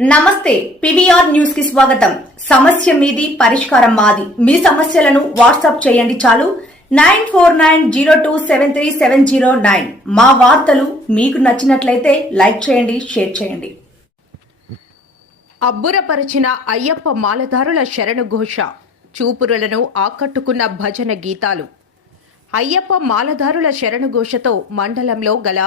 నమస్తే PVR news కి స్వాగతం. సమస్య మీది పరిష్కారం మాది. మీ సమస్యలను వాట్సాప్ చేయండి చాలు. 9490273709. మా వార్తలు మీకు నచ్చినట్లయితే లైక్ చేయండి, షేర్ చేయండి. అబ్బురపరిచిన అయ్యప్ప మాలధారుల శరణు ఘోష, చూపురులను ఆకట్టుకున్న భజన గీతాలు. అయ్యప్ప మాలధారుల శరణుఘోషతో మండలంలో గల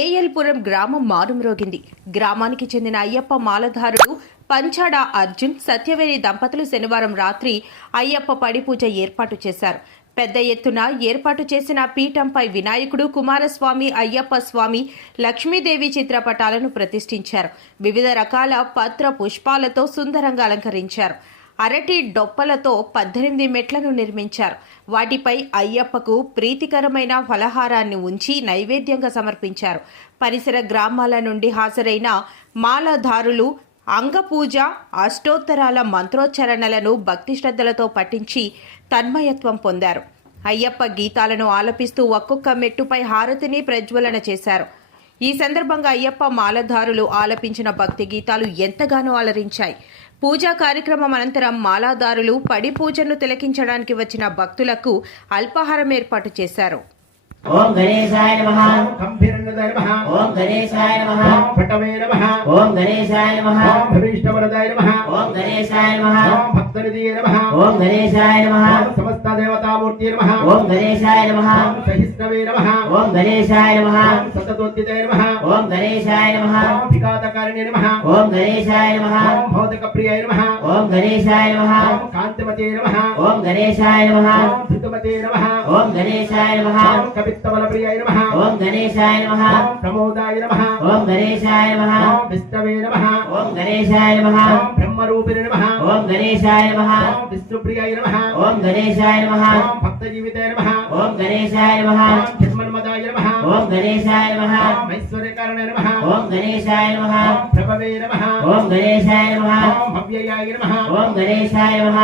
ఏఎల్పురం గ్రామం మారుమ్రోగింది. గ్రామానికి చెందిన అయ్యప్ప మాలధారులు పంచాడ అర్జున్, సత్యవేణి దంపతులు శనివారం రాత్రి అయ్యప్ప పడిపూజ ఏర్పాటు చేశారు. పెద్ద ఎత్తున ఏర్పాటు చేసిన పీఠంపై వినాయకుడు, కుమారస్వామి, అయ్యప్ప స్వామి, లక్ష్మీదేవి చిత్రపటాలను ప్రతిష్ఠించారు. వివిధ రకాల పత్ర పుష్పాలతో సుందరంగా అలంకరించారు. అరటి డొప్పలతో 18 మెట్లను నిర్మించారు. వాటిపై అయ్యప్పకు ప్రీతికరమైన ఫలహారాన్ని ఉంచి నైవేద్యంగా సమర్పించారు. పరిసర గ్రామాల నుండి హాజరైన మాలధారులు అంగపూజ, అష్టోత్తరాల మంత్రోచ్చరణలను భక్తి శ్రద్ధలతో పఠించి తన్మయత్వం పొందారు. అయ్యప్ప గీతాలను ఆలపిస్తూ ఒక్కొక్క మెట్టుపై హారతిని ప్రజ్వలన చేశారు. ఈ సందర్భంగా అయ్యప్ప మాలధారులు ఆలపించిన భక్తి గీతాలు ఎంతగానో అలరించాయి. పూజా కార్యక్రమం అనంతరం మాలాదారులు పడి పూజను తిలకించడానికి వచ్చిన భక్తులకు అల్పాహారం ఏర్పాటు చేశారు. ఓం గణేశాయ నమః. కంభిరణదాయ నమః. ఓం గణేశాయ నమః. పటమే నమః. ఓం గణేశాయ నమః. భవిష్ణవరదాయ నమః. ఓం గణేశాయ నమః. భక్తనిధియే నమః. ఓం గణేశాయ నమః. సమస్త దేవతామూర్తి నమః. ఓం గణేశాయ నమః. సహిష్ణవే నమః. ఓం గణేశాయ నమః. సతతోత్తిదే నమః. ఓం గణేశాయ నమః. వికాతకారిణే నమః. ఓం గణేశాయ నమః. భౌతిక ప్రియాయ నమః. ఓం గణేశాయ నమః. కాంతిమతే నమః. ఓం గణేశాయ నమః. ధృతమతే నమః. ఓం గణేశాయ నమః. కవిత్తవలప్రియాయ నమః. ఓం గణేశాయ నమః. ప్రమోదాయ నమః. ఓం గణేశాయ నమః. విష్ణవే నమః. ఓం గణేశాయ నమః. బ్రహ్మరూపిణే నమః. ఓం గణేశాయ నమః. విష్ణుప్రియాయ నమః. ఓం గణేశాయ నమః. భక్తజీవితాయ నమః. ఓం గణేశాయ నమః. జన్మన్మదాయ నమః. ఓం గణేశాయ నమః. ఐశ్వర్యకారణే నమః. ఓం గణేశాయ నమః. ప్రభవే నమః. ఓం గణేశాయ నమః. భవ్యయాయ నమః. ఓం గణేశాయ నమః.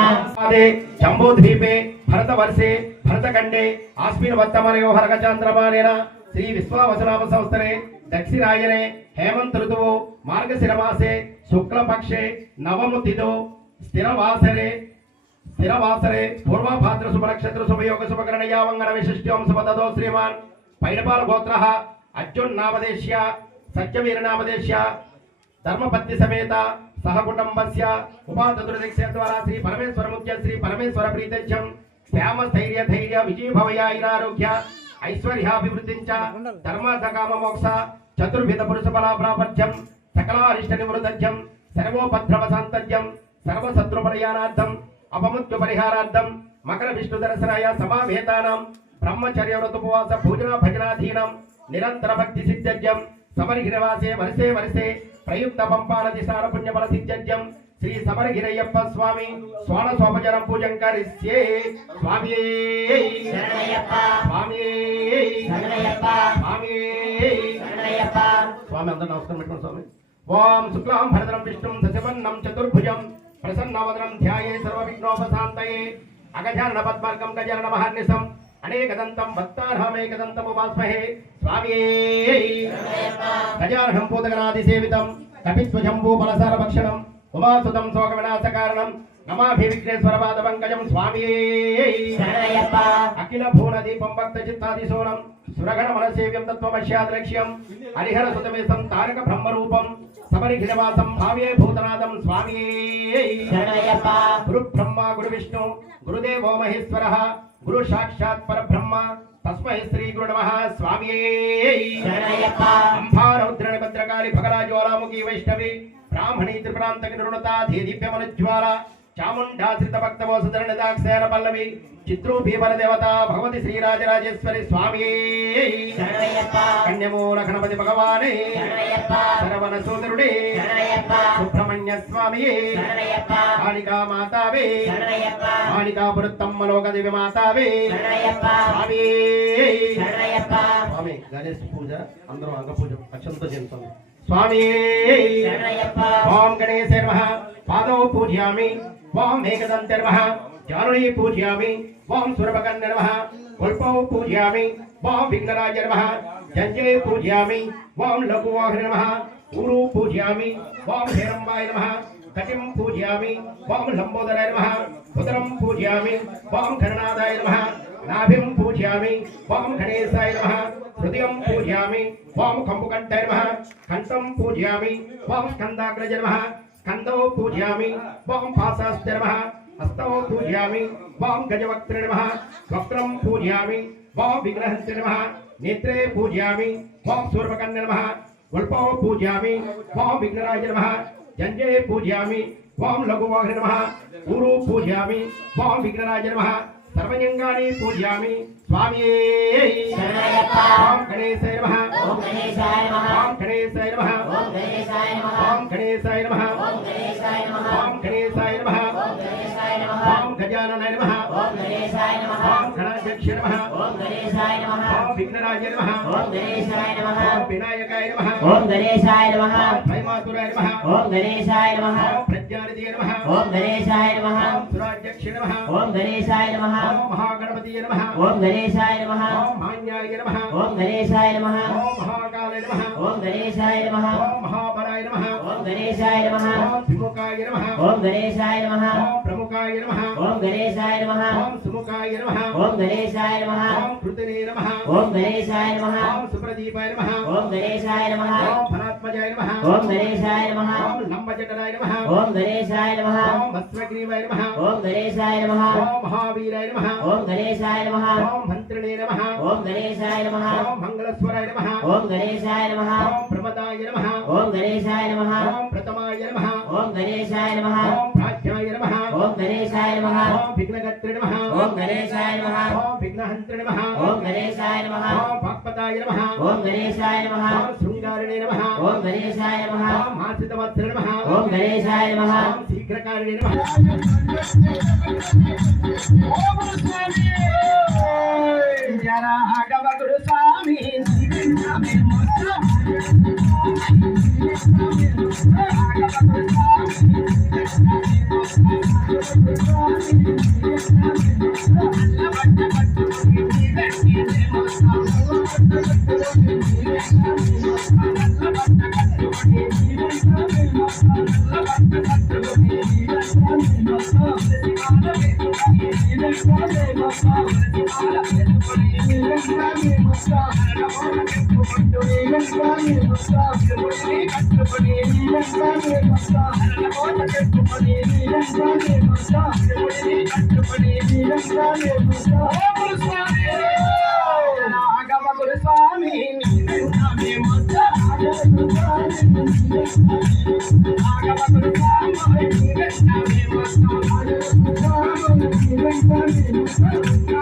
జంబూద్వీపే భరతవర్షే భరతఖండే ఆస్మిన్ వర్తమానయో హరగచంద్రమానేన శ్రీ విశ్వావసనామ సంవత్సరే దక్షిణాయనే హేమంత ఋతువు మార్గశిరమాసే శుక్లపక్షే నవము తిథో స్థిరవాసరే పూర్వభాద్ర శుభ నక్షత్ర శుభయోగ శుభకరణయా వంగన విశిష్ట్యం శుభతదో శ్రీమాన్ పైడపాల గోత్రః అర్జున్ నామదేశ్య సత్యవీర నామదేశ్య ధర్మపత్ని సమేత సహకుటుంబస్య ఉపాధుర్దక్ష ద్వారా శ్రీ పరమేశ్వర ముఖ్య శ్రీ పరమేశ్వర ప్రీత్యం శ్యామ స్థైర్య ధైర్య విజయభవయాయినారోగ్య ఐశ్వర్యాభివృద్ధించ ధర్మార్థకామ మోక్ష చతుర్విధ పురుష ఫలా ప్రాపత్యం సకలారిష్ట నివృతజ్యం సర్వోపద్రవ శాంతజ్యం సర్వశత్రుపరియానార్థం అపమృత్యు పరిహారార్థం మకర విష్ణు దర్శనాయ సమావేతానాం బ్రహ్మచర్య వ్రతోపవాస పూజన భజనాధీనం నిరంతర భక్తి సిద్ధ్యం సమరిగిరివాసే వరిసే ప్రయుక్త పంపానది సార పుణ్యఫల సిద్ధ్యం శ్రీ సమరగిరయ్యప్ప స్వామి స్వాన సోపచరం పూజం కరిష్యే. స్వామి స్వామి స్వామి అందరూ నమస్కారం పెట్టుకోండి. స్వామి ఓం శుక్లాం భరతరం విష్ణుం శశివర్ణం చతుర్భుజం ప్రసన్నవదనం ధ్యాయే సర్వవిఘ్నోపశాంతయే అగజానన పద్మార్గం గజానన మహర్నిశం అనేకదంతం భక్తార్హమేకదంతం ఉపాస్మహే. స్వామి గజార్హం పూతగణాది సేవితం కపిత్వజంబూ ఫలసార భక్షణం ఉమాసుతం శోక వినాశకారణం నమాభి విఘ్నేశ్వర పాద పంకజం. స్వామి అఖిల భూన దీపం భక్త చిత్తాది సోనం సురగణ మనసేవ్యం తత్వమశ్యాద్ లక్ష్యం హరిహర సుతమేశం తారక బ్రహ్మరూపం సమరిఘిరవాసం భావ్యే భూతనాదం. స్వామి గురు బ్రహ్మ గురు విష్ణు గురుదేవో మహేశ్వర గురు సాక్షాత్ పరబ్రహ్మ తస్మై శ్రీ గురు నమః. స్వామి అంబారౌద్రణ భద్రకాళి భగలా జ్వాలాముఖి వైష్ణవి బ్రాహ్మణీ త్రిపురాంతకి నిరుణతా ధీదీప్యమనుజ్వాల చాముండాశ్రిత భక్తవోసధరణదాక్షేర పల్లవి చిత్రూపీవర దేవత భగవతి శ్రీరాజరాజేశ్వరి. స్వామి కన్యమూల గణపతి భగవానే శరవణ సోదరుడే సుబ్రహ్మణ్య స్వామి కాళికా మాతావే కాళికాపురత్తమ్మ లోకదేవి మాతావే. స్వామి స్వామి గణేష్ పూజ అందరూ అంగ పూజ అక్షంతో చేస్తాం. స్వామి ఓం గణేశాయ నమః. పాదౌ పూజయామి. ఓం ఏకదంత నమః. జానుని పూజయామి. ఓం సురభకన్య నమః. పుల్పౌ పూజయామి. ఓం విఘ్నరాజ నమః. జంజే పూజయామి. ఓం లఘువాహన నమః. ఊరు పూజయామి ఓం హేరంబాయ నమః కటిం పూజయామి ఓం లంబోదరాయ నమః ఉదరం పూజయామి ఓం కరుణాదాయ నమః నాభిం పూజయామి ఓం గణేశాయ నమః హృదయం పూజయామి ఓం కంబుకంఠాయ నమః కంఠం పూజయామి ఓం స్కందాగ్రజ నమః స్కందో పూజయామి ఓం పాశాస్త్య నమః హస్తౌ పూజయామి ఓం గజవక్త్ర నమః వక్త్రం పూజయామి ఓం విఘ్నహస్త్య నమః నేత్రే పూజయామి ఓం సూర్పకర్ణ నమః వల్పౌ పూజయామి ఓం విఘ్నరాజ నమః జంజే పూజయామి ఓం లఘువాహన నమః ఊరు పూజయామి ఓం విఘ్నరాజ నమః సర్వలింగాని పూజయామి స్వామియే ఓం గణేశాయ నమః ఓం గణేశాయ నమః ఓం గణేశాయ నమః ఓం గణేశాయ నమః ఓం గణేశాయ నమః ఓం గణేశాయ నమః ఓం గణేశాయ నమః ఓం గణేశాయ నమః ఓం గజాననాయ నమః ఓం గణేశాయ నమః ఓం గణాధ్యక్ష నమః ఓం గణేశాయ నమః ఓం విఘ్నరాజ నమః ఓం గణేశాయ నమః ఓం వినాయకాయ నమః ఓం గణేశాయ నమః ఓం భైమాతురాయ నమః ఓం గణేశాయ నమః ఓం ప్రజ్ఞానిధియ నమః ఓం గణేశాయ నమః ఓం సురాధ్యక్ష నమః ఓం గణేశాయ నమః ఓం మహాగణపతియ నమః ఓం గణేశాయ నమః ఓం మాన్యాయ నమః ఓం గణేశాయ నమః ఓం మహాకాలాయ నమః ఓం గణేశాయ నమః ఓం మహాబలాయ నమః ఓం గణేశాయ నమః ఓం త్రిముఖాయ నమః ఓం గణేశాయ నమః ఓం ప్రముఖాయ నమః ఓం గణేశాయ నమః ఓం సుముఖాయ నమః ఓం గణేశాయ నమః ఓం కృతినే నమః ఓం గణేశాయ నమః ఓం సుప్రదీపాయ నమః ఓం గణేశాయ నమః ఓం ఫలాత్మజాయ నమః ఓం గణేశాయ నమః ఓం లంబజఠరాయ నమః ఓం గణేశాయ నమః ఓం భస్మగ్రీవాయ నమః ఓం గణేశాయ నమః ఓం మహావీరాయ నమః ఓం గణేశాయ నమః ఓం మంత్రిణే నమః ఓం గణేశాయ నమః ఓం మంగళస్వరాయ నమః ఓం గణేశాయ నమః ఓం ప్రమదాయ నమః ఓం గణేశాయ నమః ఓం ప్రథమాయ నమః ఓం గణేశాయ నమః ఓం ప్రాజ్ఞాయ నమః ఓం గణేశాయ నమః ఓం విఘ్నకర్త్రి నమః ఓం గణేశాయ నమః ఓం విఘ్నహంత్రి నమః ఓం గణేశాయ నమః ఓం వాక్పతాయ నమః ఓం గణేశాయ నమః ఓం శృంగారిణే నమః ఓం గణేశాయ నమః ఓం ఆశ్రితవత్సర నమః ఓం గణేశాయ నమః ఓం శీఘ్రకారిణే నమః Thank you.